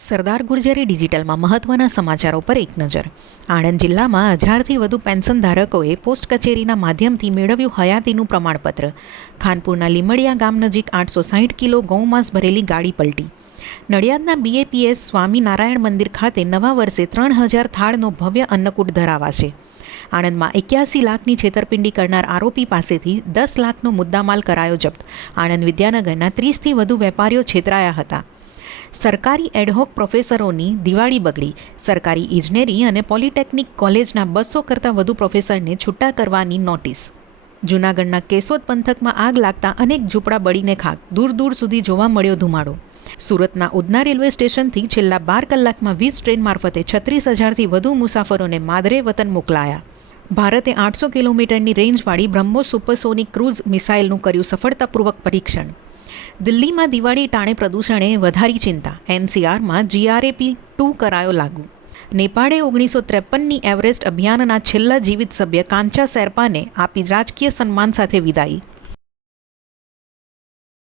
સરદાર ગુર્જરે ડિજિટલમાં મહત્વના સમાચારો પર એક નજર. આણંદ જિલ્લામાં હજારથી વધુ પેન્શન ધારકોએ પોસ્ટ કચેરીના માધ્યમથી મેળવ્યું હયાતીનું પ્રમાણપત્ર. ખાનપુરના લીમડિયા ગામ નજીક આઠસો સાહીઠ કિલો ગૌમાંસ ભરેલી ગાડી પલટી. નડિયાદના બીએપીએસ સ્વામિનારાયણ મંદિર ખાતે નવા વર્ષે ત્રણ હજાર થાળનો ભવ્ય અન્નકૂટ ધરાવાશે. આણંદમાં એક્યાસી લાખની છેતરપિંડી કરનાર આરોપી પાસેથી દસ લાખનો મુદ્દામાલ કરાયો જપ્ત. આણંદ વિદ્યાનગરના ત્રીસથી વધુ વેપારીઓ છેતરાયા હતા. સરકારી એડહોક પ્રોફેસરોની દિવાળી બગડી. સરકારી ઇજનેરી અને પોલિટેકનિક કોલેજના બસો કરતાં વધુ પ્રોફેસરને છૂટા કરવાની નોટિસ જૂનાગઢના કેશોદ પંથકમાં આગ લાગતા અનેક ઝૂંપડા બળીને ખાક. દૂર દૂર સુધી જોવા મળ્યો ધુમાડો. સુરતના ઉધના રેલવે સ્ટેશનથી છેલ્લા બાર કલાકમાં વીસ ટ્રેન મારફતે છત્રીસ હજારથી વધુ મુસાફરોને માદરે વતન મોકલાયા. ભારતે આઠસો કિલોમીટરની રેન્જવાળી બ્રહ્મોસ સુપરસોનિક ક્રૂઝ મિસાઇલનું કર્યું સફળતાપૂર્વક પરીક્ષણ. દિલ્હીમાં દિવાળી ટાણે પ્રદૂષણે વધારી ચિંતા. એનસીઆરમાં જીઆરએપી ટુ કરાયો લાગુ. નેપાળે ઓગણીસો ત્રેપનની એવરેસ્ટ અભિયાનના છેલ્લા જીવિત સભ્ય કાંચા સેરપાને આપી રાજકીય સન્માન સાથે વિદાયી.